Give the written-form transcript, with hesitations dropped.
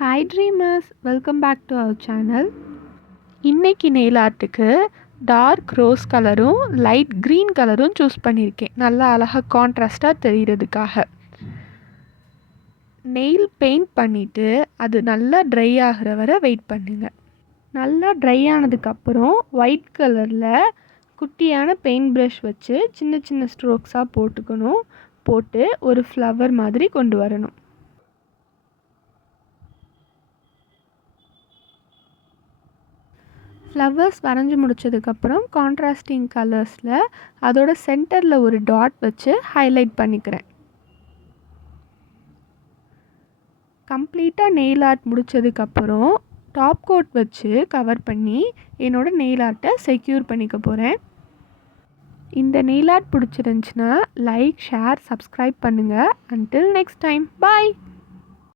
Hi dreamers, welcome back to our channel. இன்றைக்கி nail ஆர்ட்டுக்கு dark rose கலரும் light green கலரும் சூஸ் பண்ணியிருக்கேன். நல்லா அழகாக கான்ட்ராஸ்டாக தெரிகிறதுக்காக. நெயில் பெயிண்ட் பண்ணிவிட்டு அது நல்லா ட்ரை ஆகிற வரை வெயிட் பண்ணுங்கள். நல்லா ட்ரை ஆனதுக்கப்புறம் ஒயிட் கலரில் குட்டியான பெயிண்ட் ப்ரஷ் வச்சு சின்ன சின்ன ஸ்ட்ரோக்ஸாக போட்டு ஒரு ஃப்ளவர் மாதிரி கொண்டு வரணும். ஃப்ளவர்ஸ் வரைஞ்சி முடித்ததுக்கப்புறம் கான்ட்ராஸ்டிங் கலர்ஸில் அதோட சென்டரில் ஒரு டாட் வச்சு ஹைலைட் பண்ணிக்கிறேன். கம்ப்ளீட்டாக நெயில் ஆர்ட் முடித்ததுக்கப்புறம் டாப் கோட் வச்சு கவர் பண்ணி என்னோடய நெயில் ஆர்ட்டை செக்யூர் பண்ணிக்க போகிறேன். இந்த நெயில் ஆர்ட் பிடிச்சிருந்துச்சின்னா லைக், ஷேர், சப்ஸ்கிரைப் பண்ணுங்கள். அன்டில் நெக்ஸ்ட் டைம், பாய்.